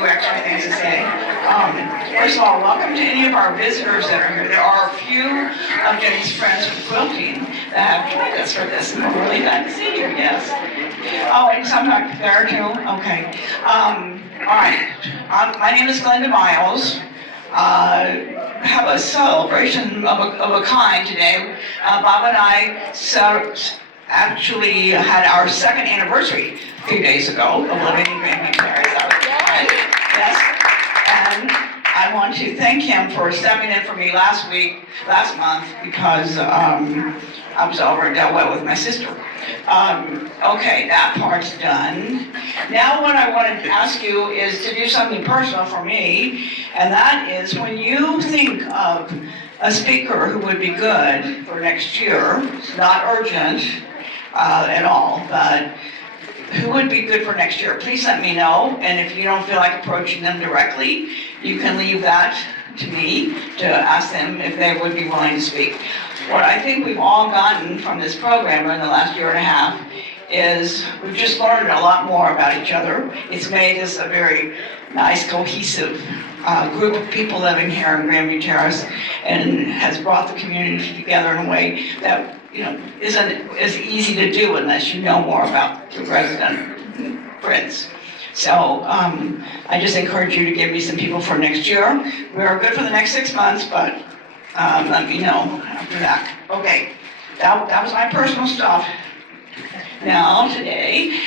few extra things to say. First of all, welcome to any of our visitors that are here. There are a few of Jenny's friends from quilting that have joined us for this, and we're really glad to see you, yes. Oh, and some back there too? Okay. All right. My name is Ginny Meyers. Have a celebration of a kind today. Bob and I actually had our second anniversary a few days ago of living in Ginny Meyers. That was fun. Yes. And I want to thank him for stepping in for me last month, because I was over dealt well with my sister. Okay, that part's done. Now what I wanted to ask you is to do something personal for me, and that is when you think of a speaker who would be good for next year, it's not urgent at all, but who would be good for next year, please let me know. And if you don't feel like approaching them directly, you can leave that to me to ask them if they would be willing to speak. What I think we've all gotten from this program in the last year and a half is we've just learned a lot more about each other. It's made us a very nice, cohesive group of people living here in Grandview Terrace, and has brought the community together in a way that isn't as easy to do unless you know more about the resident friends. So I just encourage you to give me some people for next year. We are good for the next 6 months, but let me know after that. Okay, that was my personal stuff. Now, today,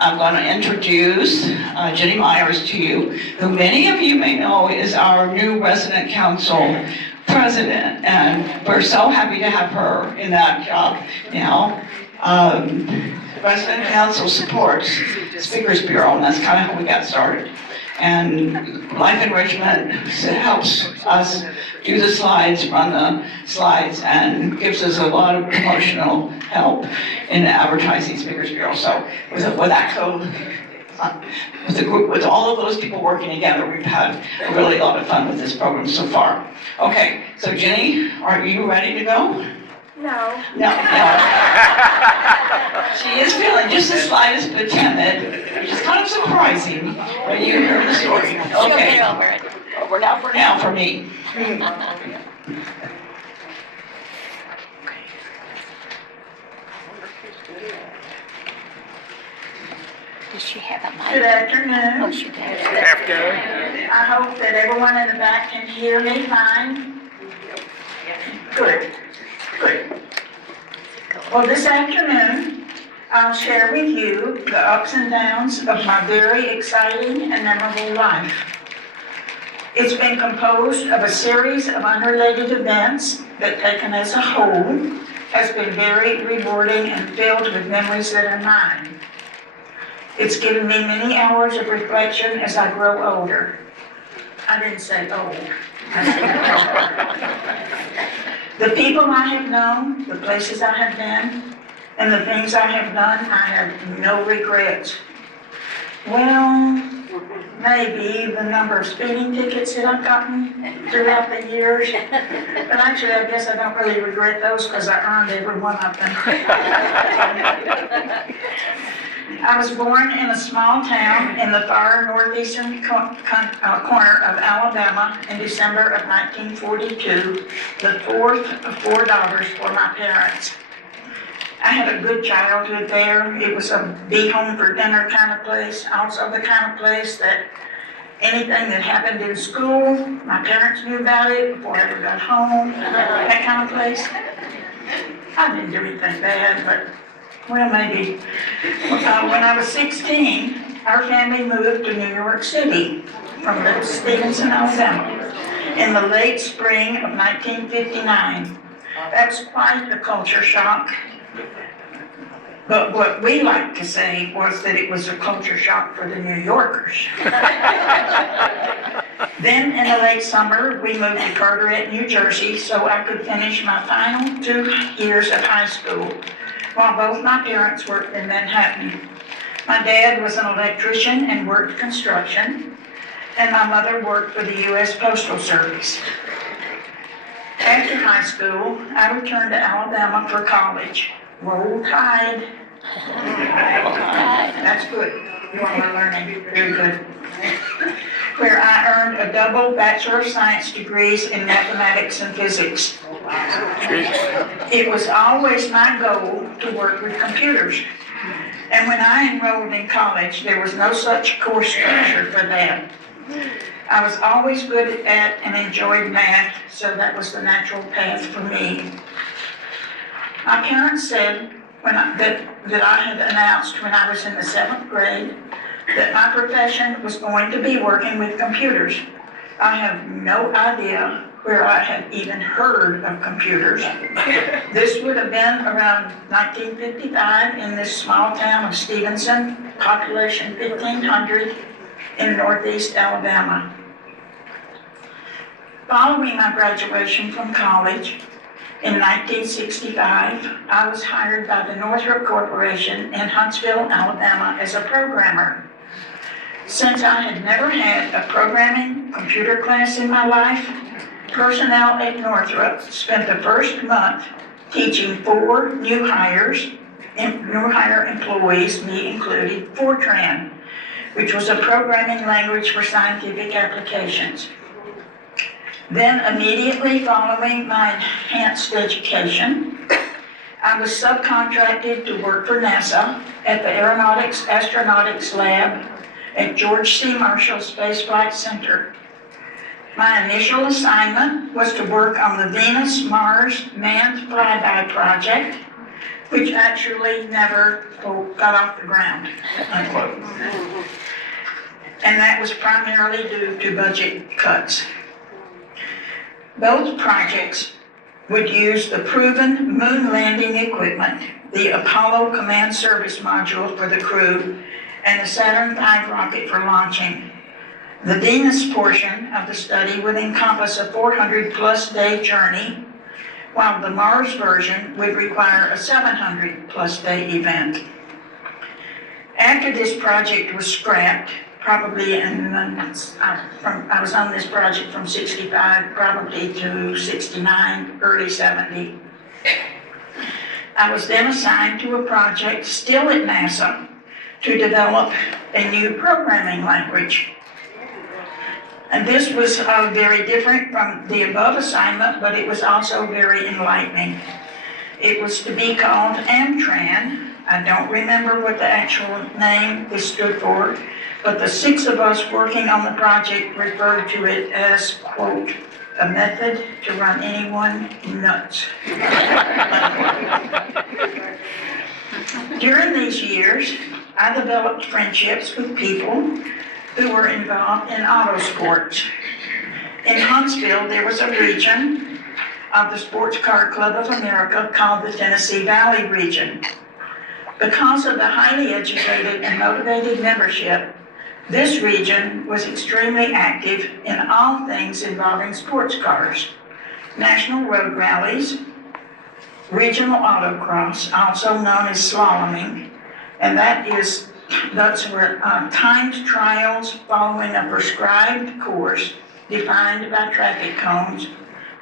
I'm going to introduce Ginny Meyers to you, who many of you may know is our new resident council president, and we're so happy to have her in that job now. Resident council supports Speakers Bureau, and that's kind of how we got started. And Life Enrichment helps us do the slides, run the slides, and gives us a lot of promotional help in advertising Speakers Bureau. So with the group, with all of those people working together, we've had a really lot of fun with this program so far. Okay, so Ginny, are you ready to go? No. No. She is feeling just the slightest bit timid, which is kind of surprising when you hear the story. Okay. She'll get over it. For now, for me. Does she have a mic? Good afternoon. Oh, she does. Good afternoon. I hope that everyone in the back can hear me fine. Good. Good. Well, this afternoon, I'll share with you the ups and downs of my very exciting and memorable life. It's been composed of a series of unrelated events that, taken as a whole, has been very rewarding and filled with memories that are mine. It's given me many hours of reflection as I grow older. I didn't say old. I said older. The people I have known, the places I have been, and the things I have done, I have no regrets. Well, maybe the number of speeding tickets that I've gotten throughout the years. But actually, I guess I don't really regret those because I earned every one of them. I was born in a small town in the far northeastern corner of Alabama in December of 1942, the fourth of 4 daughters for my parents. I had a good childhood there. It was a be home for dinner kind of place, also the kind of place that anything that happened in school, my parents knew about it before I ever got home, that kind of place. I didn't do anything bad, but well, maybe. When I was 16, our family moved to New York City from Little Stevenson, Alabama, in the late spring of 1959. That's quite a culture shock. But what we like to say was that it was a culture shock for the New Yorkers. Then in the late summer, we moved to Carteret, New Jersey, so I could finish my final 2 years of high school, while both my parents worked in Manhattan. My dad was an electrician and worked construction, and my mother worked for the U.S. Postal Service. After high school, I returned to Alabama for college. Roll Tide. That's good. You are learning. Very good. where I earned a double Bachelor of Science degrees in mathematics and physics. It was always my goal to work with computers. And when I enrolled in college, there was no such course structure for that. I was always good at and enjoyed math, so that was the natural path for me. My parents said that I had announced when I was in the 7th grade that my profession was going to be working with computers. I have no idea where I had even heard of computers. This would have been around 1955 in this small town of Stevenson, population 1,500 in northeast Alabama. Following my graduation from college in 1965, I was hired by the Northrop Corporation in Huntsville, Alabama as a programmer. Since I had never had a programming computer class in my life, personnel at Northrop spent the first month teaching 4 new hire employees, me included, Fortran, which was a programming language for scientific applications. Then immediately following my enhanced education, I was subcontracted to work for NASA at the Astronautics Lab at George C. Marshall Space Flight Center. My initial assignment was to work on the Venus-Mars manned flyby project, which actually never got off the ground, unquote. And that was primarily due to budget cuts. Both projects would use the proven moon landing equipment, the Apollo Command Service Module for the crew, and the Saturn V rocket for launching. The Venus portion of the study would encompass a 400-plus day journey, while the Mars version would require a 700-plus day event. After this project was scrapped, probably I was on this project from 65 probably to 69, early 70. I was then assigned to a project still at NASA to develop a new programming language. And this was very different from the above assignment, but it was also very enlightening. It was to be called Amtran. I don't remember what the actual name this stood for, but the 6 of us working on the project referred to it as, quote, a method to run anyone nuts. During these years, I developed friendships with people who were involved in auto sports. In Huntsville, there was a region of the Sports Car Club of America called the Tennessee Valley region. Because of the highly educated and motivated membership, this region was extremely active in all things involving sports cars. National road rallies, regional autocross, also known as slaloming, and those were timed trials following a prescribed course defined by traffic cones,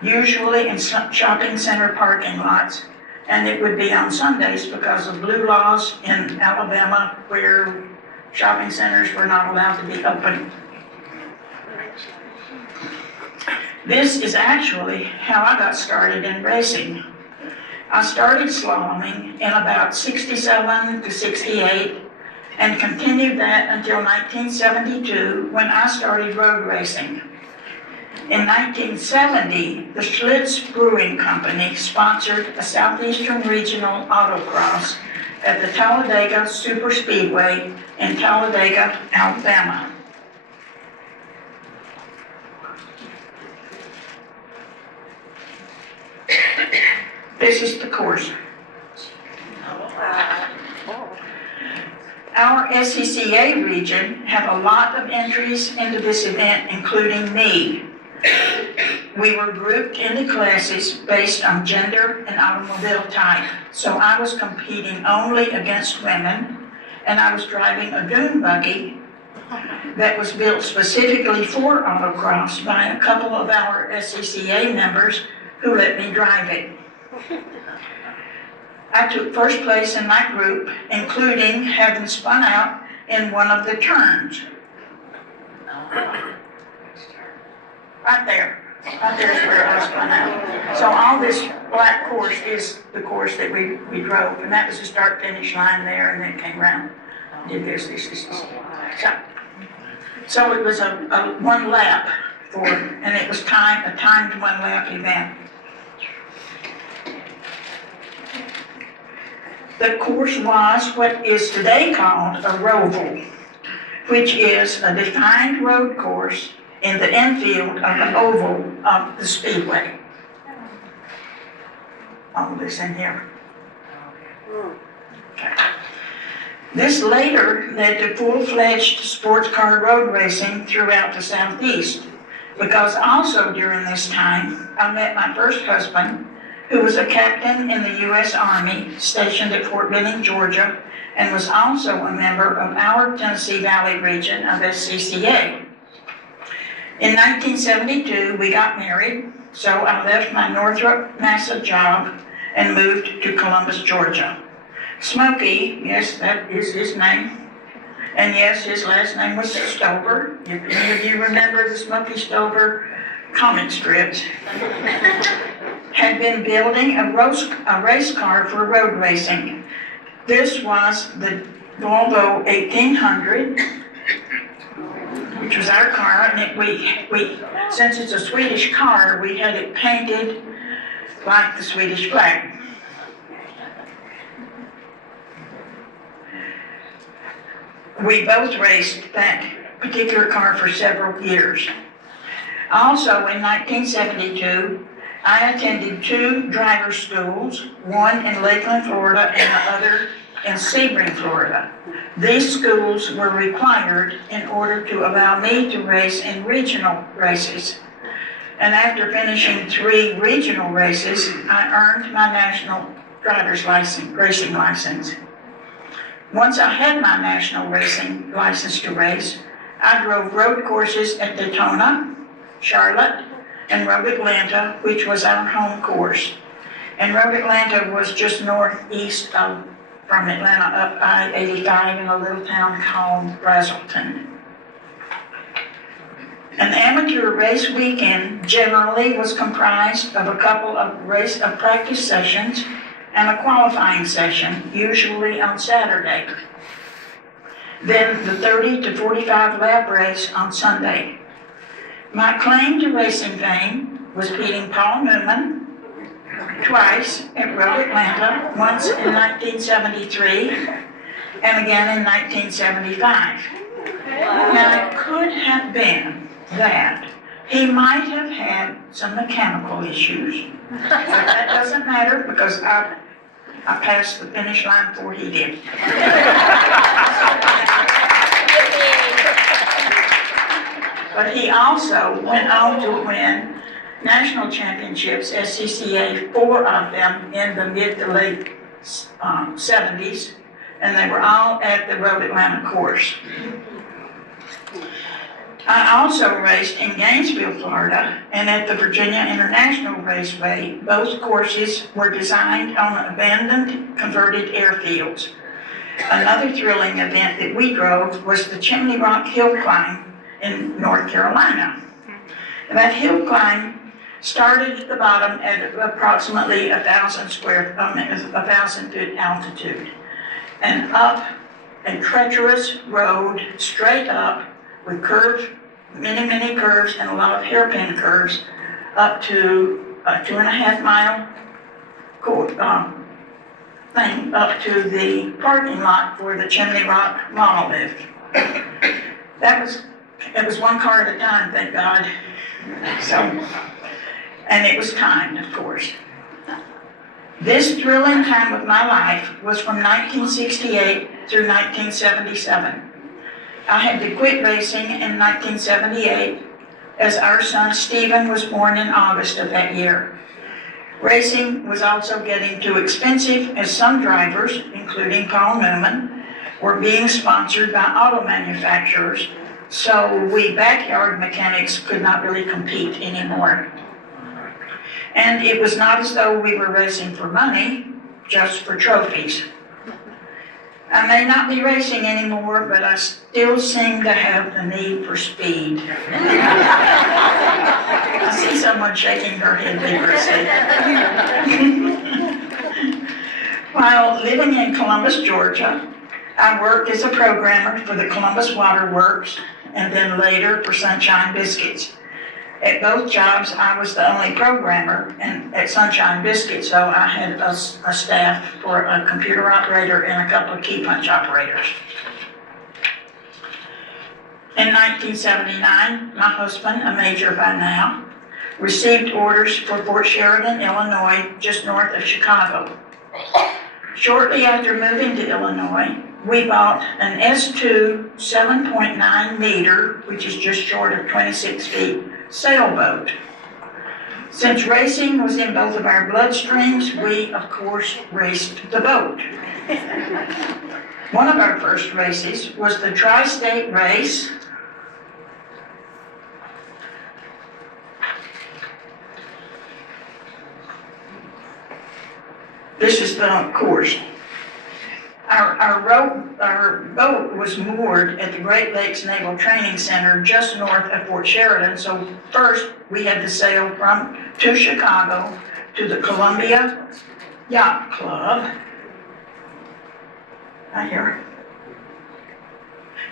usually in shopping center parking lots, and it would be on Sundays because of blue laws in Alabama where shopping centers were not allowed to be open. This is actually how I got started in racing. I started slaloming in about 67 to 68 and continued that until 1972 when I started road racing. In 1970, the Schlitz Brewing Company sponsored a Southeastern Regional Autocross at the Talladega Superspeedway in Talladega, Alabama. This is the course. Our SCCA region have a lot of entries into this event, including me. We were grouped into classes based on gender and automobile type. So I was competing only against women, and I was driving a dune buggy that was built specifically for autocross by a couple of our SCCA members who let me drive it. I took first place in my group, including having spun out in one of the turns. Right there. Right there is where I spun out. So all this black course is the course that we drove, and that was the start-finish line there, and then came around, did this. So it was a one lap and it was a timed one lap event. The course was what is today called a roval, which is a defined road course in the infield of the oval of the speedway. All this in here. Okay. This later led to full-fledged sports car road racing throughout the Southeast, because also during this time, I met my first husband, who was a captain in the U.S. Army stationed at Fort Benning, Georgia, and was also a member of our Tennessee Valley region of SCCA. In 1972, we got married, so I left my Northrop NASA job and moved to Columbus, Georgia. Smokey, yes, that is his name, and yes, his last name was Stover. If any of you remember the Smokey Stover comic strips, had been building a race car for road racing. This was the Volvo 1800, which was our car, and we since it's a Swedish car, we had it painted like the Swedish flag. We both raced that particular car for several years. Also, in 1972, I attended 2 driver schools, one in Lakeland, Florida, and the other in Sebring, Florida. These schools were required in order to allow me to race in regional races. And after finishing 3 regional races, I earned my national driver's racing license. Once I had my national racing license to race, I drove road courses at Daytona, Charlotte, and Road Atlanta, which was our home course. And Road Atlanta was just northeast from Atlanta up I-85 in a little town called Brazelton. An amateur race weekend generally was comprised of a couple of practice sessions and a qualifying session, usually on Saturday. Then the 30 to 45 lap race on Sunday. My claim to racing fame was beating Paul Newman twice at Road Atlanta, once in 1973 and again in 1975. Now, it could have been that he might have had some mechanical issues, but that doesn't matter because I passed the finish line before he did. But he also went on to win national championships, SCCA, 4 of them in the mid to late 70s, and they were all at the Road Atlanta course. I also raced in Gainesville, Florida, and at the Virginia International Raceway. Both courses were designed on abandoned converted airfields. Another thrilling event that we drove was the Chimney Rock Hill Climb in North Carolina. And that hill climb started at the bottom at approximately 1,000 foot altitude, and up a treacherous road straight up with curves, many curves, and a lot of hairpin curves, up to a 2.5 mile thing up to the parking lot for the Chimney Rock monolith. It was one car at a time, thank God. So, and it was timed, of course. This thrilling time of my life was from 1968 through 1977. I had to quit racing in 1978 as our son Stephen was born in August of that year. Racing was also getting too expensive as some drivers, including Paul Newman, were being sponsored by auto manufacturers, so we backyard mechanics could not really compete anymore. And it was not as though we were racing for money, just for trophies. I may not be racing anymore, but I still seem to have the need for speed. see someone shaking her head vigorously. While living in Columbus, Georgia, I worked as a programmer for the Columbus Water Works and then later for Sunshine Biscuits. At both jobs, I was the only programmer, and at Sunshine Biscuits, so I had a staff for a computer operator and a couple of key punch operators. In 1979, my husband, a major by now, received orders for Fort Sheridan, Illinois, just north of Chicago. Shortly after moving to Illinois, we bought an S2 7.9 meter, which is just short of 26 feet, sailboat. Since racing was in both of our bloodstreams, we, of course, raced the boat. One of our first races was the Tri-State Race. This is the course. Our boat was moored at the Great Lakes Naval Training Center just north of Fort Sheridan. So first we had to sail to Chicago to the Columbia Yacht Club, right here,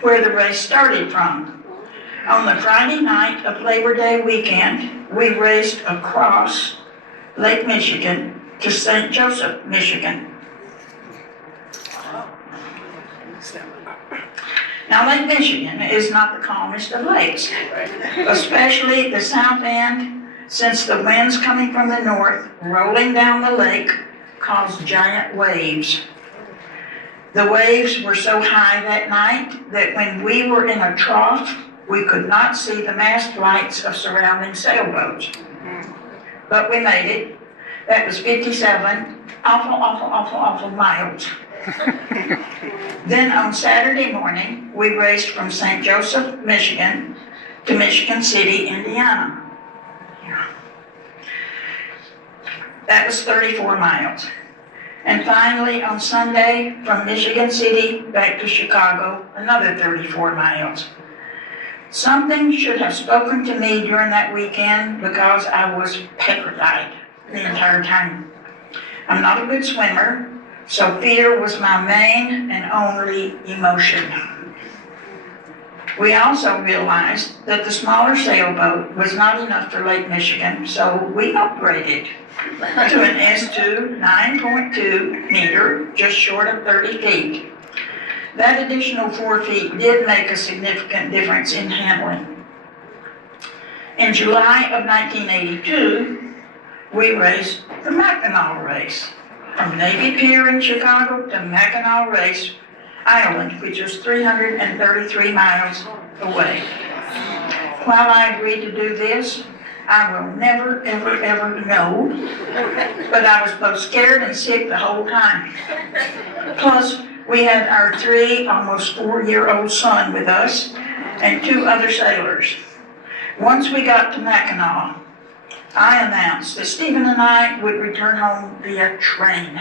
where the race started from. On the Friday night of Labor Day weekend, we raced across Lake Michigan to St. Joseph, Michigan. Now, Lake Michigan is not the calmest of lakes, especially the south end, since the winds coming from the north rolling down the lake caused giant waves. The waves were so high that night that when we were in a trough, we could not see the mast lights of surrounding sailboats. But we made it. That was 57 awful miles. Then on Saturday morning, we raced from St. Joseph, Michigan to Michigan City, Indiana. That was 34 miles. And finally, on Sunday, from Michigan City back to Chicago, another 34 miles. Something should have spoken to me during that weekend because I was petrified the entire time. I'm not a good swimmer, so fear was my main and only emotion. We also realized that the smaller sailboat was not enough for Lake Michigan, so we upgraded to an S2 9.2 meter, just short of 30 feet. That additional 4 feet did make a significant difference in handling. In July of 1982, we raced the Mackinac Race from Navy Pier in Chicago to Mackinac Race, Ireland, which was 333 miles away. While I agreed to do this, I will never, ever know, but I was both scared and sick the whole time. Plus, we had our 3 almost 4-year-old son with us and 2 other sailors. Once we got to Mackinac, I announced that Stephen and I would return home via train.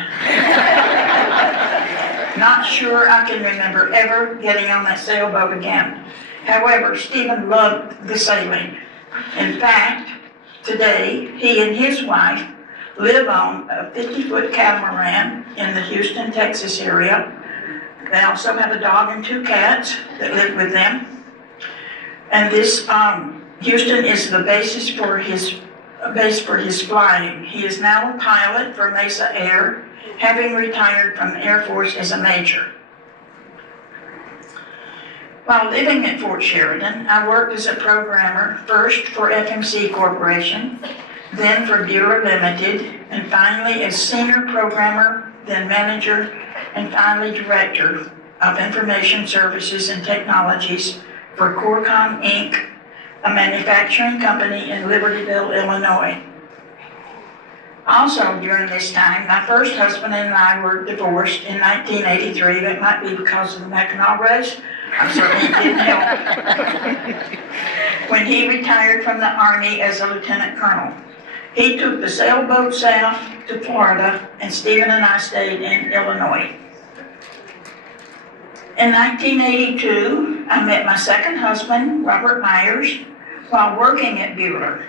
Not sure I can remember ever getting on that sailboat again. However, Stephen loved the sailing. In fact, today, he and his wife live on a 50-foot catamaran in the Houston, Texas area. They also have a dog and 2 cats that live with them. And this Houston is the base for his flying. He is now a pilot for Mesa Air, having retired from the Air Force as a major. While living at Fort Sheridan, I worked as a programmer, first for FMC Corporation, then for Bureau Limited, and finally as senior programmer, then manager, and finally director of Information Services and Technologies for Corcom Inc., a manufacturing company in Libertyville, Illinois. Also during this time, my first husband and I were divorced in 1983. That might be because of the Mackinac Race. I certainly didn't help. When he retired from the Army as a lieutenant colonel, he took the sailboat south to Florida, and Stephen and I stayed in Illinois. In 1982, I met my second husband, Robert Meyers, while working at Bueller.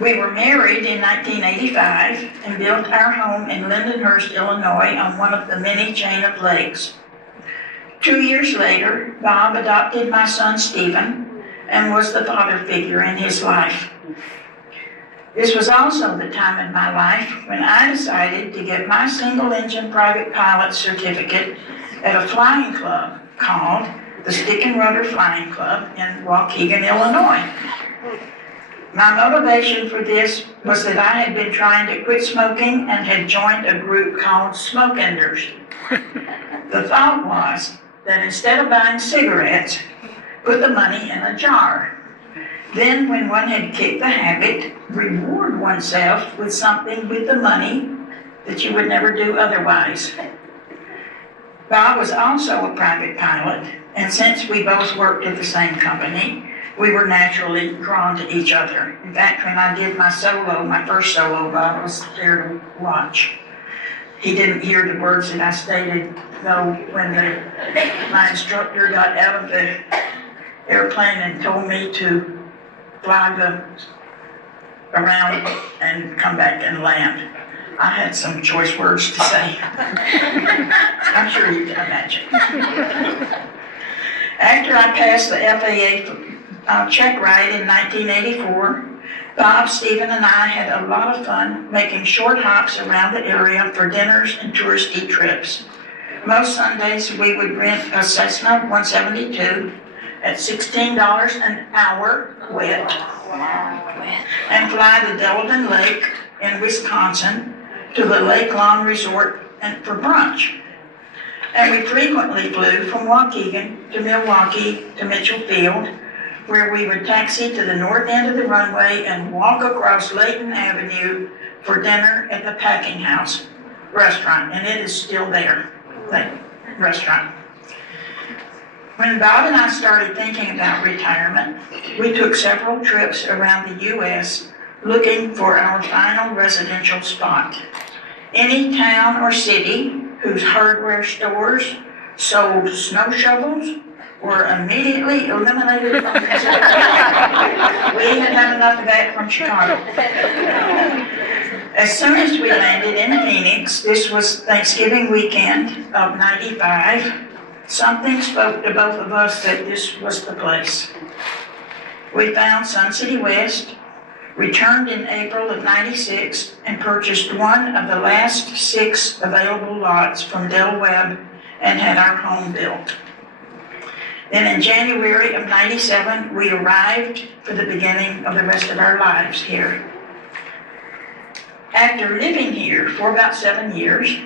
We were married in 1985 and built our home in Lindenhurst, Illinois on one of the many chain of lakes. 2 years later, Bob adopted my son Stephen and was the father figure in his life. This was also the time in my life when I decided to get my single-engine private pilot certificate at a flying club called the Stick and Rudder Flying Club in Waukegan, Illinois. My motivation for this was that I had been trying to quit smoking and had joined a group called Smoke Enders. The thought was that instead of buying cigarettes, put the money in a jar. Then when one had kicked the habit, reward oneself with something with the money that you would never do otherwise. Bob was also a private pilot, and since we both worked at the same company, we were naturally drawn to each other. In fact, when I did my first solo, Bob was there to watch. He didn't hear the words that I stated, though, when my instructor got out of the airplane and told me to fly around and come back and land. I had some choice words to say. I'm sure you can imagine. After I passed the FAA check ride in 1984, Bob, Stephen, and I had a lot of fun making short hops around the area for dinners and touristy trips. Most Sundays, we would rent a Cessna 172 at $16 an hour wet and fly to Delavan Lake in Wisconsin to the Lake Lawn Resort and for brunch. And we frequently flew from Waukegan to Milwaukee to Mitchell Field, where we would taxi to the north end of the runway and walk across Layton Avenue for dinner at the Packing House restaurant, and it is still there, the restaurant. When Bob and I started thinking about retirement, we took several trips around the U.S. looking for our final residential spot. Any town or city whose hardware stores sold snow shovels were immediately eliminated from consideration. We had had enough of that from Chicago. As soon as we landed in Phoenix, this was Thanksgiving weekend of '95, something spoke to both of us that this was the place. We found Sun City West, returned in April of '96, and purchased one of the last 6 available lots from Del Webb and had our home built. Then in January of '97, we arrived for the beginning of the rest of our lives here. After living here for about 7 years,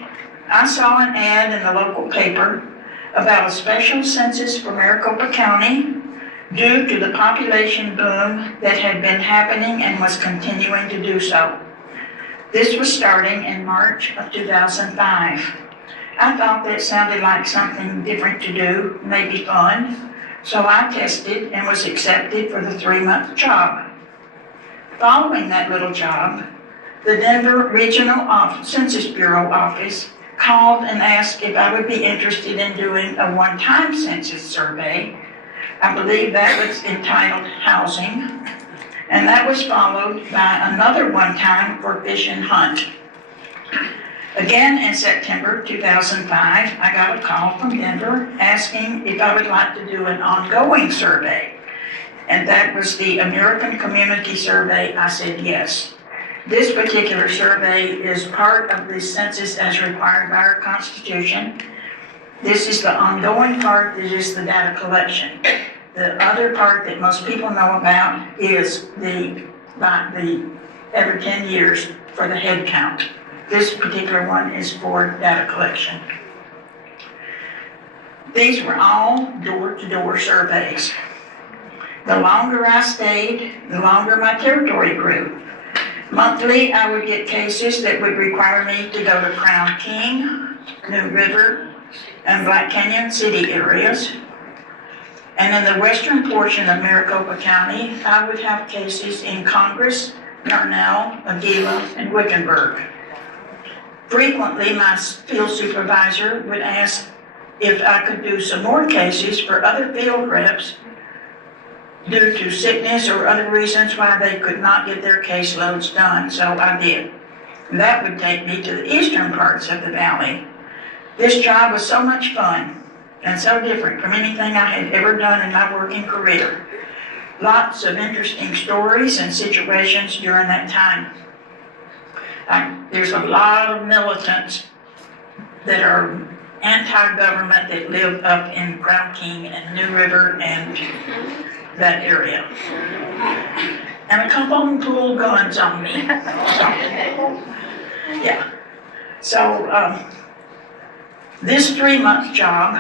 I saw an ad in the local paper about a special census for Maricopa County due to the population boom that had been happening and was continuing to do so. This was starting in March of 2005. I thought that sounded like something different to do, maybe fun, so I tested and was accepted for the 3-month job. Following that little job, the Denver Regional Census Bureau office called and asked if I would be interested in doing a one-time census survey. I believe that was entitled Housing, and that was followed by another one-time for Fish and Hunt. Again in September 2005, I got a call from Denver asking if I would like to do an ongoing survey, and that was the American Community Survey. I said yes. This particular survey is part of the census as required by our Constitution. This is the ongoing part, this is the data collection. The other part that most people know about is the every 10 years for the head count. This particular one is for data collection. These were all door-to-door surveys. The longer I stayed, the longer my territory grew. Monthly, I would get cases that would require me to go to Crown King, New River, and Black Canyon City areas. And in the western portion of Maricopa County, I would have cases in Congress, Yarnell, Aguila, and Wickenburg. Frequently, my field supervisor would ask if I could do some more cases for other field reps due to sickness or other reasons why they could not get their caseloads done, so I did. That would take me to the eastern parts of the valley. This job was so much fun and so different from anything I had ever done in my working career. Lots of interesting stories and situations during that time. There's a lot of militants that are anti-government that live up in Crown King and New River and that area. And a couple of them pulled guns on me. Yeah. So, this 3-month job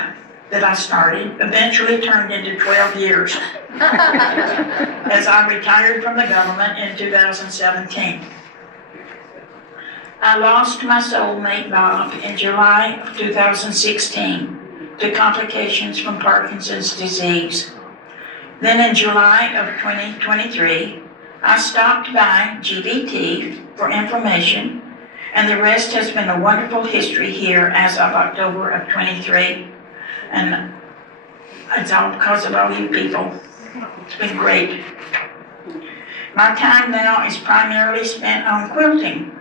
that I started eventually turned into 12 years as I retired from the government in 2017. I lost my soulmate Bob in July of 2016 to complications from Parkinson's disease. Then in July of 2023, I stopped by GBT for information, and the rest has been a wonderful history here as of October of 23. And it's all because of all you people. It's been great. My time now is primarily spent on quilting.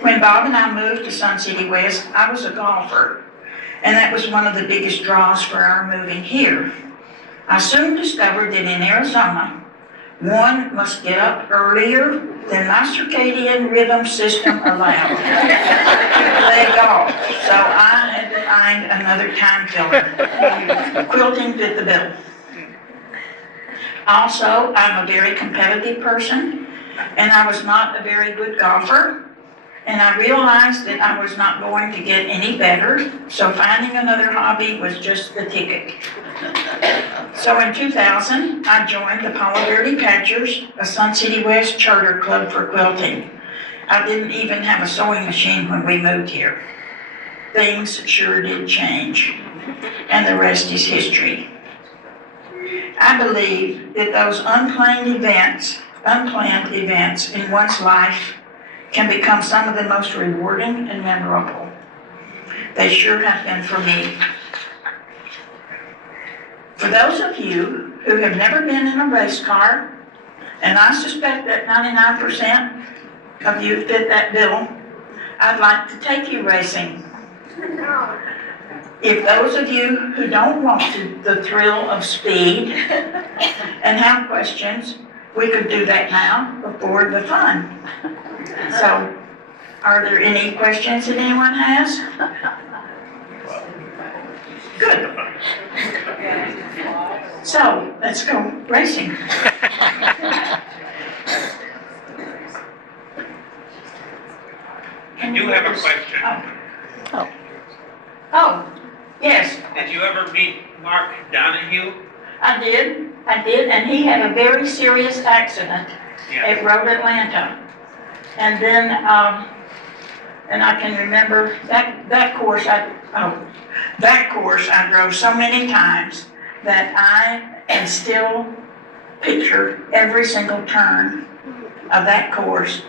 When Bob and I moved to Sun City West, I was a golfer, and that was one of the biggest draws for our moving here. I soon discovered that in Arizona, one must get up earlier than my circadian rhythm system allowed to play golf, so I had to find another time killer. Quilting fit the bill. Also, I'm a very competitive person, and I was not a very good golfer. And I realized that I was not going to get any better, so finding another hobby was just the ticket. So in 2000, I joined the Palo Verde Patchers, a Sun City West charter club for quilting. I didn't even have a sewing machine when we moved here. Things sure did change, and the rest is history. I believe that those unplanned events in one's life can become some of the most rewarding and memorable. They sure have been for me. For those of you who have never been in a race car, and I suspect that 99% of you fit that bill, I'd like to take you racing. If those of you who don't want the thrill of speed and have questions, we could do that now before the fun. So, are there any questions that anyone has? Good. So, let's go racing. I do have a question. Oh, yes, Did you ever meet Mark Donahue? I did, and he had a very serious accident at Road Atlanta. And then, and I can remember that course I drove so many times that I can still picture every single turn of that course.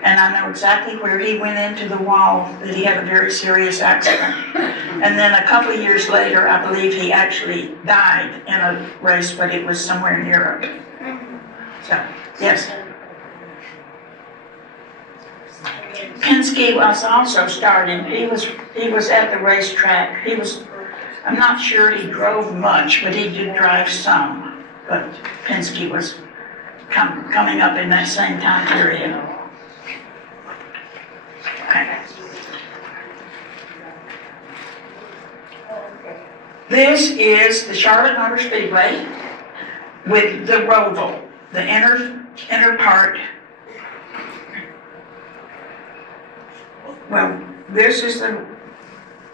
And I know exactly where he went into the wall, that he had a very serious accident. And then a couple of years later, I believe he actually died in a race, but it was somewhere in Europe. So, yes. Penske was also starting. He was at the racetrack. I'm not sure he drove much, but he did drive some. But Penske was coming up in that same time period. Okay. This is the Charlotte Motor Speedway with the roval, the inner part. Well, this is the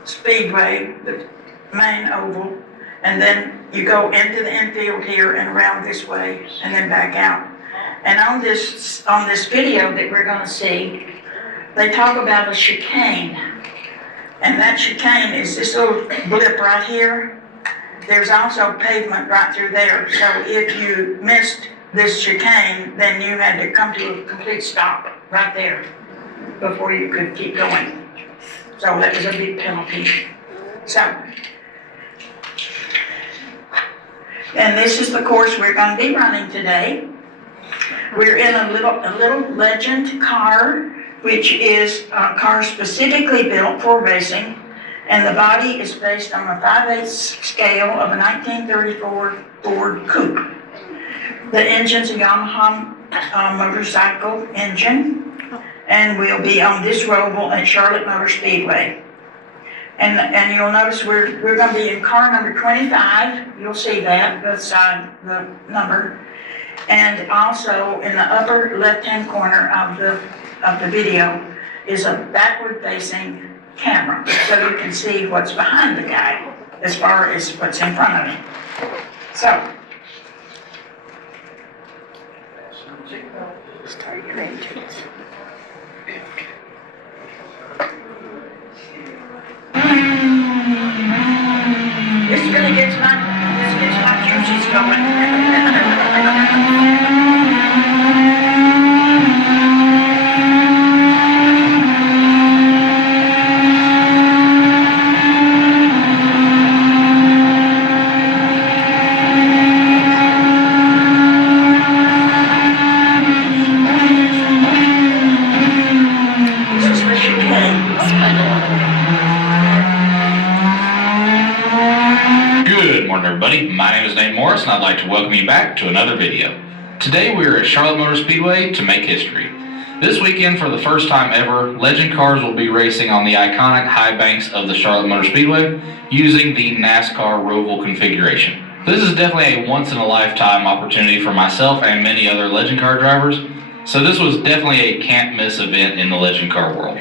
speedway, the main oval, and then you go into the infield here and around this way and then back out. And on this video that we're going to see, they talk about a chicane. And that chicane is this little blip right here. There's also pavement right through there. So if you missed this chicane, then you had to come to a complete stop right there before you could keep going. So that was a big penalty. So, And this is the course we're going to be running today. We're in a little Legend car, which is a car specifically built for racing, and the body is based on a 5/8 scale of a 1934 Ford Coupe. The engine's a Yamaha motorcycle engine, and we'll be on this roval at Charlotte Motor Speedway. And you'll notice we're going to be in car number 25. You'll see that beside the number. And also in the upper left-hand corner of the video is a backward-facing camera, so you can see what's behind the guy as far as what's in front of him. So. Start your engines. This really gets my juices going. This is what you get. Good morning, everybody. My name is Nate Morris, and I'd like to welcome you back to another video. Today, we are at Charlotte Motor Speedway to make history. This weekend, for the first time ever, legend cars will be racing on the iconic high banks of the Charlotte Motor Speedway using the NASCAR Roval configuration. This is definitely a once-in-a-lifetime opportunity for myself and many other legend car drivers, so this was definitely a can't-miss event in the legend car world.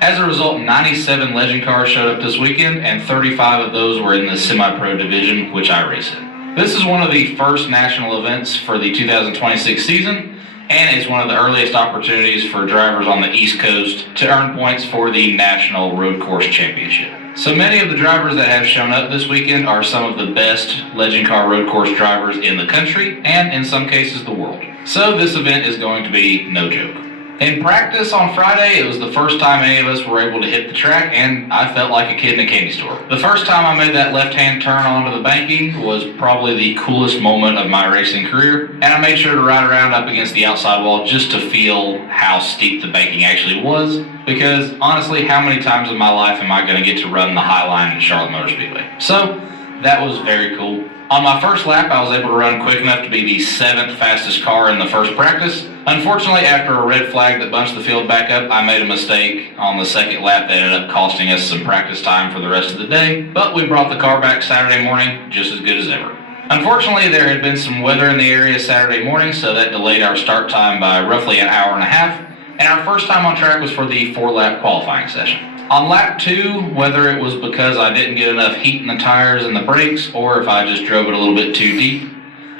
As a result, 97 legend cars showed up this weekend, and 35 of those were in the semi-pro division, which I race in. This is one of the first national events for the 2026 season, and it's one of the earliest opportunities for drivers on the East Coast to earn points for the National Road Course Championship. So many of the drivers that have shown up this weekend are some of the best legend car road course drivers in the country, and in some cases the world. So this event is going to be no joke. In practice on Friday, it was the first time any of us were able to hit the track, and I felt like a kid in a candy store. The first time I made that left-hand turn onto the banking was probably the coolest moment of my racing career, and I made sure to ride around up against the outside wall just to feel how steep the banking actually was, because honestly, how many times in my life am I going to get to run the high line at Charlotte Motor Speedway? So that was very cool. On my first lap, I was able to run quick enough to be the 7th fastest car in the first practice. Unfortunately, after a red flag that bunched the field back up, I made a mistake on the second lap that ended up costing us some practice time for the rest of the day, but we brought the car back Saturday morning just as good as ever. Unfortunately, there had been some weather in the area Saturday morning, so that delayed our start time by roughly an hour and a half, and our first time on track was for the 4-lap qualifying session. On lap 2, whether it was because I didn't get enough heat in the tires and the brakes, or if I just drove it a little bit too deep,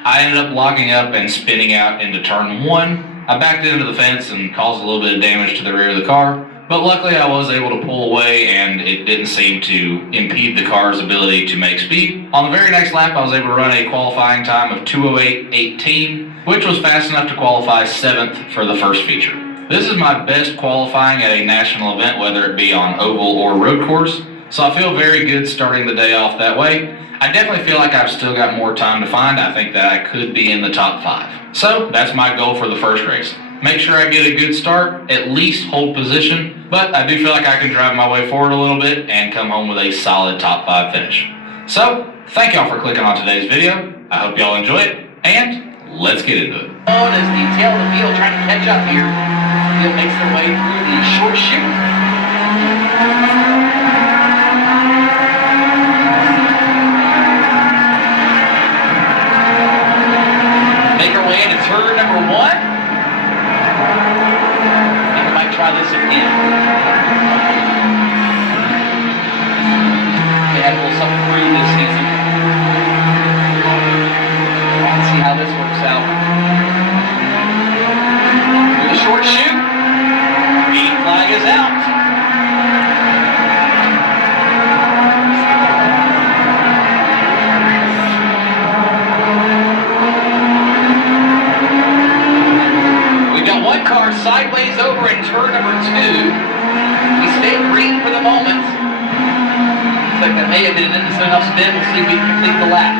I ended up locking up and spinning out into turn 1. I backed into the fence and caused a little bit of damage to the rear of the car, but luckily I was able to pull away and it didn't seem to impede the car's ability to make speed. On the very next lap, I was able to run a qualifying time of 2:08.18, which was fast enough to qualify 7th for the first feature. This is my best qualifying at a national event, whether it be on oval or road course, so I feel very good starting the day off that way. I definitely feel like I've still got more time to find. I think that I could be in the top 5. So that's my goal for the first race. Make sure I get a good start, at least hold position, but I do feel like I can drive my way forward a little bit and come home with a solid top 5 finish. So, thank y'all for clicking on today's video. I hope y'all enjoy it, and let's get into it. Oh, as the tail of the field trying to catch up here. The field makes their way through the short chute. Make our way into turn number 1. I think we might try this again. They had a little something through this season. Let's see how this works out. Through the short chute. Green flag is out. We've got one car sideways over in turn number 2. We stay green for the moment. Looks like that may have been enough spin. We'll see if we can complete the lap.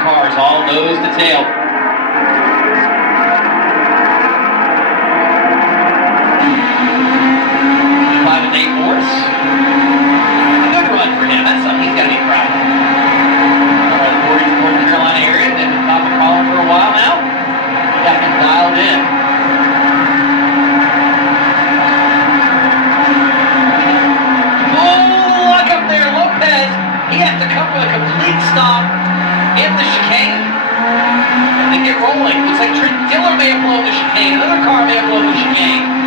cars, all nose to tail. Private Nate Morris. Good run for him. That's something he's got to be proud of. North Carolina area, been top of column for a while now. Got him dialed in. Oh, look up there, Lopez. He has to come with a complete stop in the chicane and then get rolling. Looks like Trent Diller may have blown the chicane. Another car may have blown the chicane.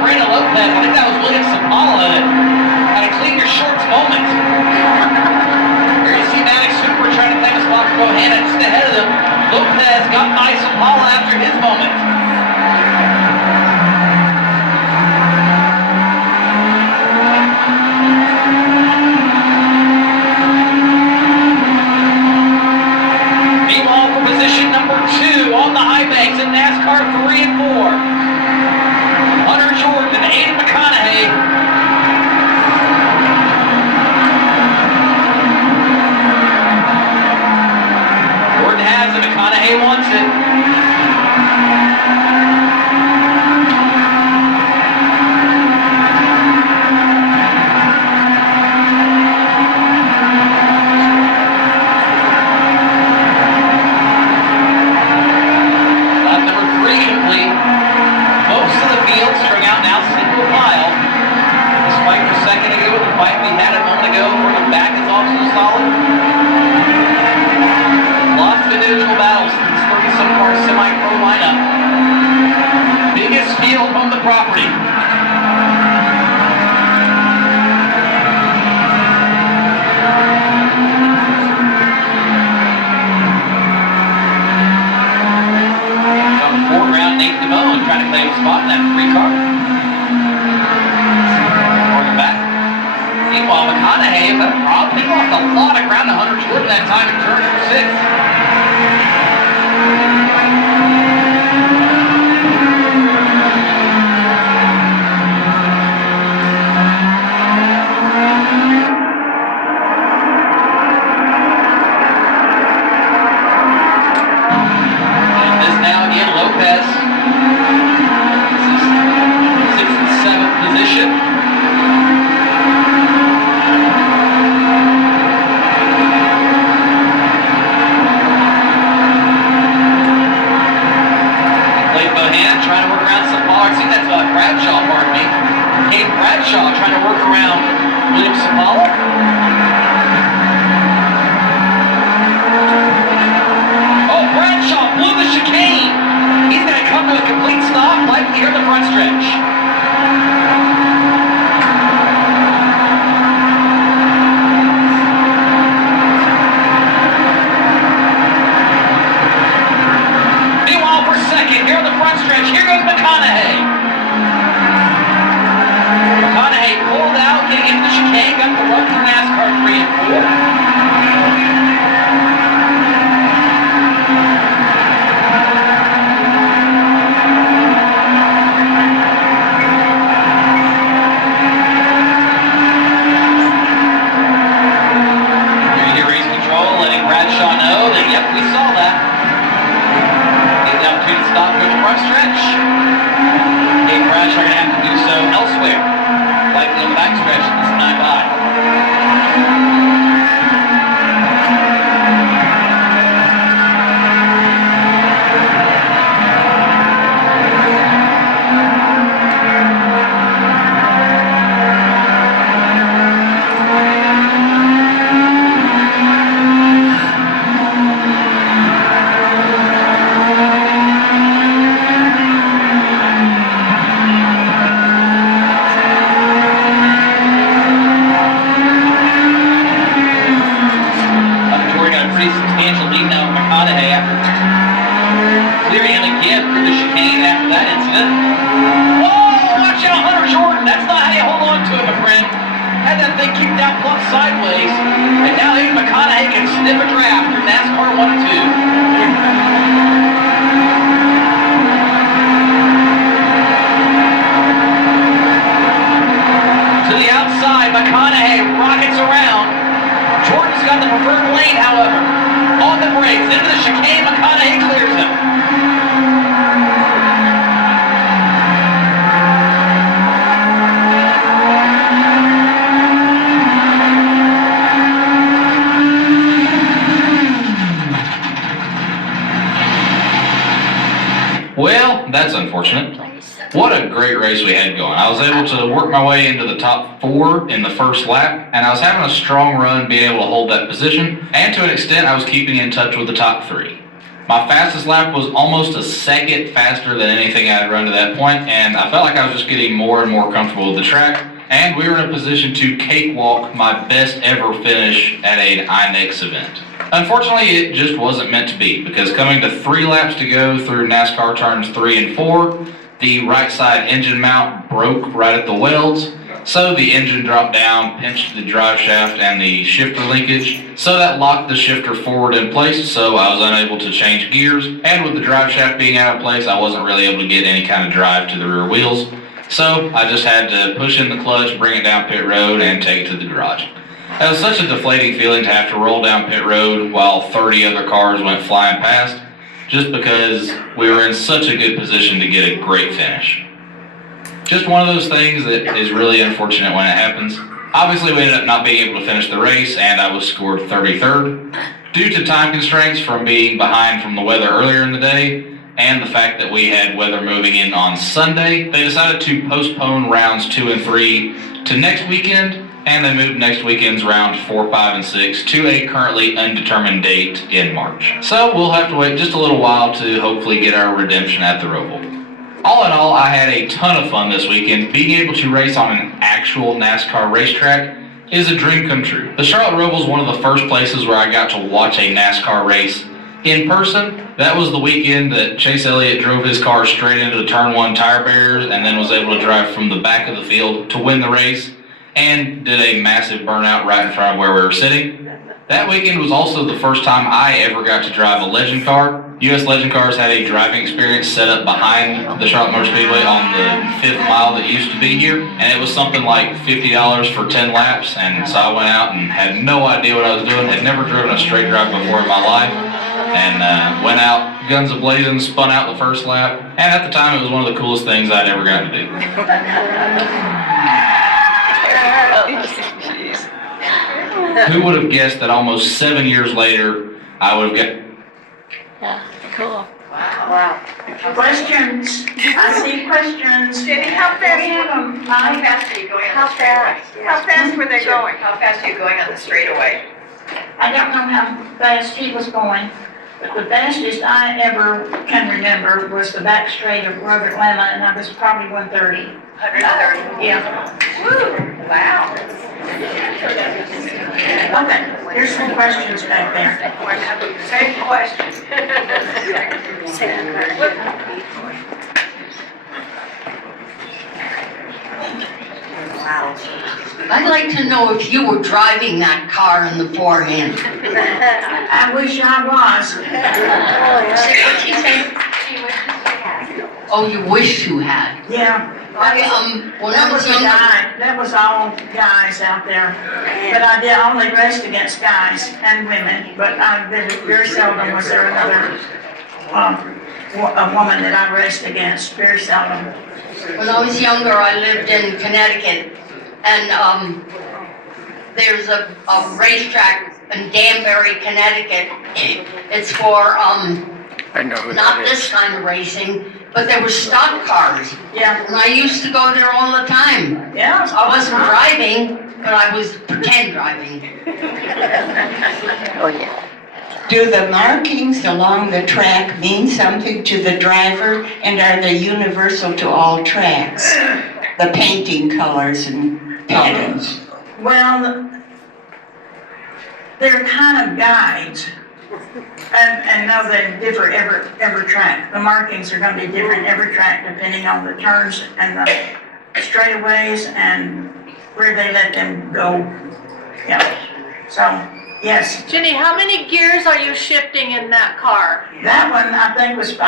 Brandon Lopez. the property. On the foreground, Nate DeMone trying to claim a spot in that 3 car. Working back. Meanwhile, McConaughey, he lost a lot of ground to Hunter Jordan that time in turn number 6. And this now again, Lopez. This is 6th and 7th position. Trying to work around some ball. I think that's Bradshaw, pardon me. Kate Bradshaw trying to work around William Sapala. Oh, Bradshaw blew the chicane. He's going to come to a complete stop right here in the front stretch. Here on the front stretch, here goes McConaughey. McConaughey pulled out, getting into the chicane, got the run for NASCAR 3 and 4. Here you hear race control, letting Bradshaw know that, yep, we saw that. To stop for the front stretch. Dave Bradshaw are going to have to do so elsewhere, likely on the back stretch this time by. Pretty substantial lead now with McConaughey after clearing him again through the chicane after that incident. Whoa! Watch out, Hunter Jordan! That's not how you hold on to it, my friend. Had that thing kicked out plumb sideways, and now even McConaughey can sniff a draft through NASCAR 1 and 2. To the outside, McConaughey rockets around. Jordan's got the preferred lane, however. On the brakes, into the chicane, McConaughey clears him. Well, that's unfortunate. What a great race we had going. I was able to work my way into the top 4 in the first lap, and I was having a strong run being able to hold that position, and to an extent I was keeping in touch with the top 3. My fastest lap was almost a second faster than anything I had run to that point, and I felt like I was just getting more and more comfortable with the track, and we were in a position to cakewalk my best ever finish at an INEX event. Unfortunately, it just wasn't meant to be, because coming to 3 laps to go through NASCAR turns 3 and 4, the right side engine mount broke right at the welds, so the engine dropped down, pinched the drive shaft and the shifter linkage, so that locked the shifter forward in place, so I was unable to change gears, and with the drive shaft being out of place, I wasn't really able to get any kind of drive to the rear wheels, so I just had to push in the clutch, bring it down pit road, and take it to the garage. That was such a deflating feeling to have to roll down pit road while 30 other cars went flying past, just because we were in such a good position to get a great finish. Just one of those things that is really unfortunate when it happens. Obviously, we ended up not being able to finish the race, and I was scored 33rd. Due to time constraints from being behind from the weather earlier in the day, and the fact that we had weather moving in on Sunday, they decided to postpone rounds 2 and 3 to next weekend, and they moved next weekend's round 4, 5, and 6 to a currently undetermined date in March. So we'll have to wait just a little while to hopefully get our redemption at the Roval. All in all, I had a ton of fun this weekend. Being able to race on an actual NASCAR racetrack is a dream come true. The Charlotte Roval is one of the first places where I got to watch a NASCAR race in person. That was the weekend that Chase Elliott drove his car straight into the turn 1 tire barriers and then was able to drive from the back of the field to win the race and did a massive burnout right in front of where we were sitting. That weekend was also the first time I ever got to drive a legend car. U.S. Legend Cars had a driving experience set up behind the Charlotte Motor Speedway on the 5th mile that used to be here, and it was something like $50 for 10 laps, and so I went out and had no idea what I was doing, had never driven a straight drive before in my life, and went out guns a-blazing, spun out the first lap, and at the time it was one of the coolest things I'd ever gotten to do. Who would have guessed that almost 7 years later, I would have got... Yeah, cool. Wow. Questions? I see questions. Jenny, how fast, How are you going on the straightaway? How fast were they going? How fast are you going on the straightaway? I don't know how fast he was going, but the fastest I ever can remember was the back straight of Road Atlanta, and I was probably 130. 130? Yeah. Woo, wow. Okay, here's some questions back there. Same question. I'd like to know if you were driving that car in the forehand. I wish I was. What'd she say? Oh, you wish you had. Yeah. When I That was was a younger, guy, that was all guys out there. But I did only raced against guys and women, but there was very seldom was there another, a woman that I raced against, very seldom. when I was younger, I lived in Connecticut, and there's a racetrack in Danbury, Connecticut. It's for I know who not that is. this kind of racing, but there were stock cars, Yeah, and I used to go there all the time. yeah. I wasn't driving, but I was pretend driving. Oh, yeah. Do the markings along the track mean something to the driver, and are they universal to all tracks? The painting colors and patterns? Well, they're kind of guides. And no, they differ every track. The markings are going to be different every track depending on the turns and the straightaways and where they let them go. Yeah. So, yes, Ginny, how many gears are you shifting in that car? that one I think was 5.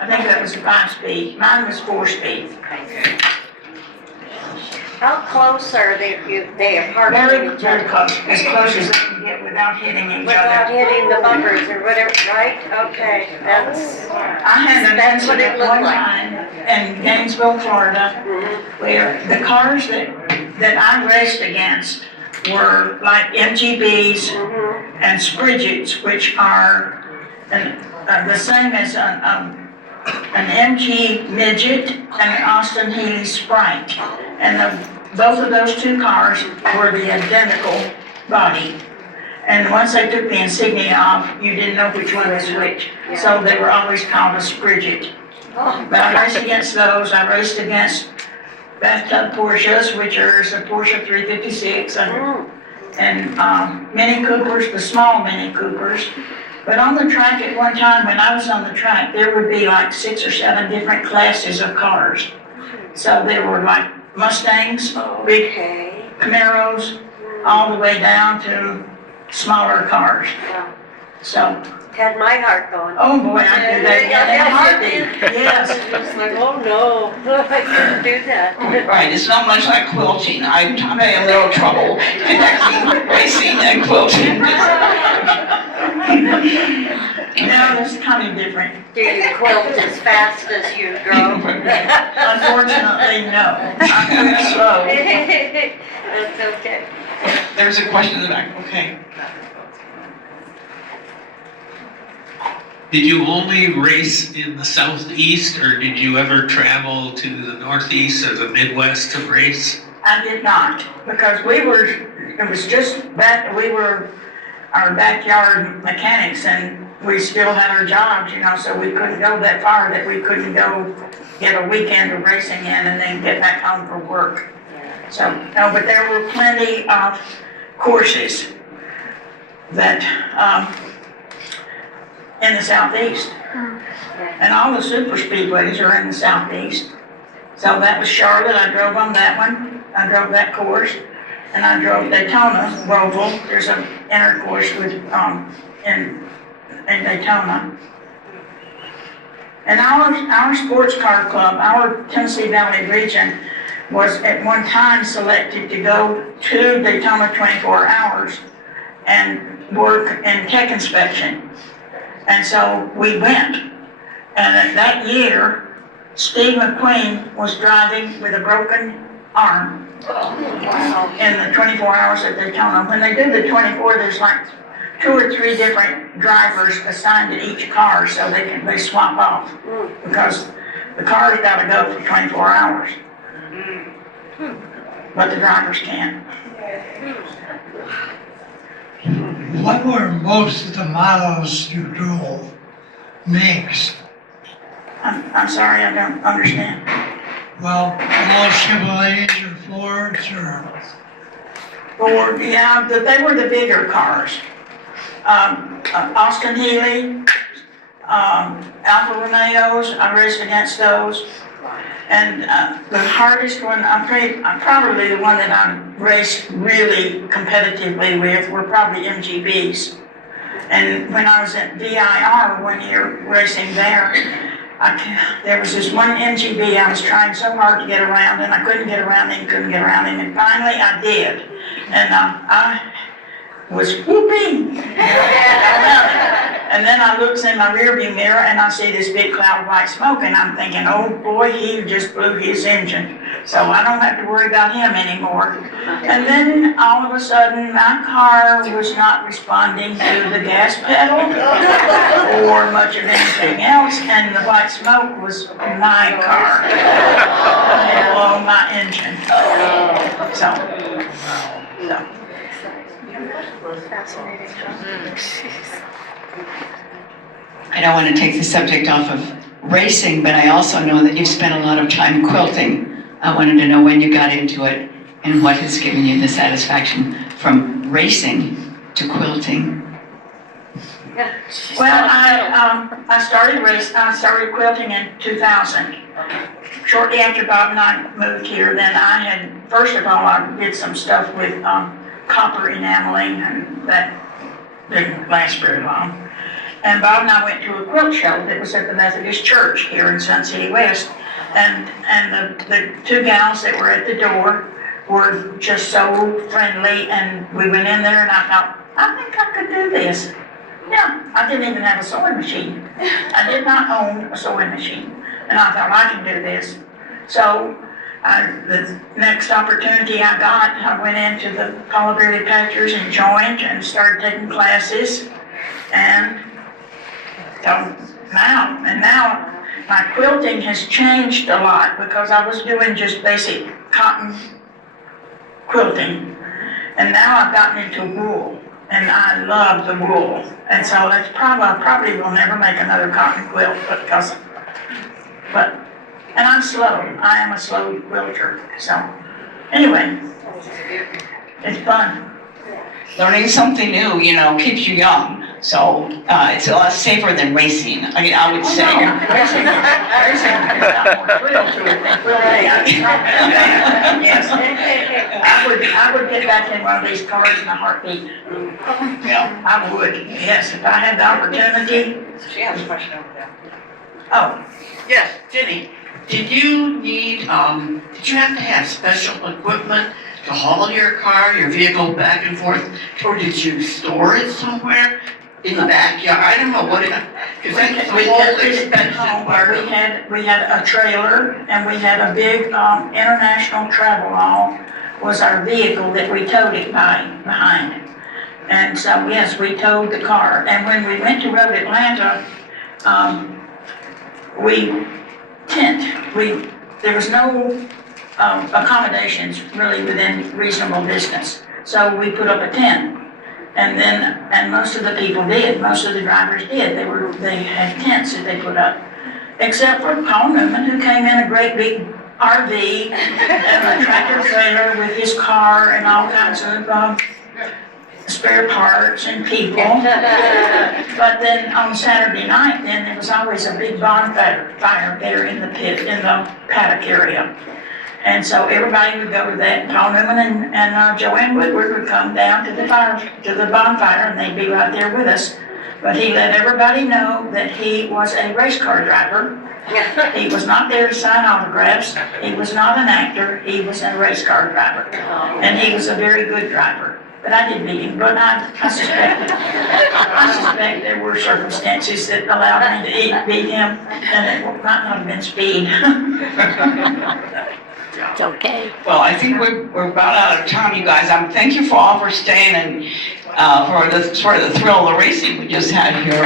I think that was a 5-speed. Mine was 4-speed. How close are they apart? Very, very close, as close as they can get without hitting each Without other. hitting the bumpers or whatever, right? Okay, that's, I had an That's what it incident looked one like. time in Gainesville, Florida, where the cars that I raced against were like MGBs and Spridgets, which are the same as an MG Midget and an Austin Healey Sprite. And both of those two cars were the identical body. And once they took the insignia off, you didn't know which one was which. So they were always called a Spridget. But I raced against those. I raced against bathtub Porsches, which are a Porsche 356, and Mini Coopers, the small Mini Coopers. But on the track at one time, when I was on the track, there would be like 6 or 7 different classes of cars. So there were like Mustangs, big Camaros, all the way down to smaller cars. So, had my heart going. oh boy, I do that in a heartbeat, yes. It's like, oh no, I couldn't do that. Right, it's not much like quilting. I'm having a little trouble connecting racing and quilting. No, that's kind of different. Do you quilt as fast as you drove? Unfortunately, no. I'm too slow. That's okay. There's a question in the back, okay. Did you only race in the southeast, or did you ever travel to the northeast or the Midwest to race? I did not, because it was just we were our backyard mechanics, and we still had our jobs, so we couldn't go that far, that we couldn't go get a weekend of racing in and then get back home for work. So, no, but there were plenty of courses that, in the southeast. And all the super speedways are in the southeast. So that was Charlotte, I drove on that one, I drove that course. And I drove Daytona, Roval, there's an inner course with, in Daytona. And our sports car club, our Tennessee Valley region, was at one time selected to go to Daytona 24 hours and work in tech inspection. And so we went. And that year, Steve McQueen was driving with a broken arm in the 24 hours at Daytona. When they do the 24, there's like 2 or 3 different drivers assigned to each car, so they swap off, because the car's got to go for 24 hours, but the drivers can't. What were most of the models you drove? Makes? I'm sorry, I don't understand. Well, all Chevrolets or Fords or? Ford, yeah, they were the bigger cars. Austin Healey, Alfa Romeos, I raced against those. And the hardest one, probably the one that I raced really competitively with were probably MGBs. And when I was at VIR one year racing there, there was this one MGB I was trying so hard to get around, and I couldn't get around him, and finally I did. And I was whooping. And then I looked in my rearview mirror and I see this big cloud of white smoke, and I'm thinking, oh boy, he just blew his engine. So I don't have to worry about him anymore. And then all of a sudden, my car was not responding to the gas pedal or much of anything else, and the white smoke was my car. It blew my engine. So. Fascinating. I don't want to take the subject off of racing, but I also know that you've spent a lot of time quilting. I wanted to know when you got into it and what has given you the satisfaction from racing to quilting. Well, I started quilting in 2000. Shortly after Bob and I moved here, then first of all, I did some stuff with copper enameling, and that didn't last very long. And Bob and I went to a quilt show that was at the Methodist Church here in Sun City West. And the 2 gals that were at the door were just so friendly, and we went in there and I thought, I think I could do this. Yeah, I didn't even have a sewing machine. I did not own a sewing machine. And I thought, I can do this. So the next opportunity I got, I went into the Paula Bearley Patchers and joined and started taking classes. And so now my quilting has changed a lot, because I was doing just basic cotton quilting. And now I've gotten into wool, and I love the wool. And so I probably will never make another cotton quilt, and I'm slow. I am a slow quilter. So anyway, it's fun. Learning something new, keeps you young. So it's a lot safer than racing, I would say. Racing is not more thrill to it than quilting. Yes. I would get back in one of these cars in a heartbeat. Yeah, I would. Yes, if I had the opportunity. She has a question over there. Oh, Yes, Ginny, did you have to have special equipment to haul your vehicle back and forth? Or did you store it somewhere in the backyard? I don't know what because that's the whole expensive part of it. we had a trailer, and we had a big international travel haul was our vehicle that we towed it behind. And so, yes, we towed the car. And when we went to Road Atlanta, we tent. There was no accommodations really within reasonable distance. So we put up a tent. And most of the people did, most of the drivers did. They had tents that they put up. Except for Paul Newman, who came in a great big RV and a tractor trailer with his car and all kinds of spare parts and people. But then on Saturday night, then there was always a big bonfire there in the pit, in the paddock area. And so everybody would go to that, and Paul Newman and Joanne Woodward would come down to the bonfire, and they'd be right there with us. But he let everybody know that he was a race car driver. He was not there to sign autographs. He was not an actor. He was a race car driver. And he was a very good driver. But I didn't meet him, but I suspect there were circumstances that allowed me to beat him, and it might not have been speed. It's okay. Well, I think we're about out of time, you guys. Thank you for all for staying and for the thrill of the racing we just had here.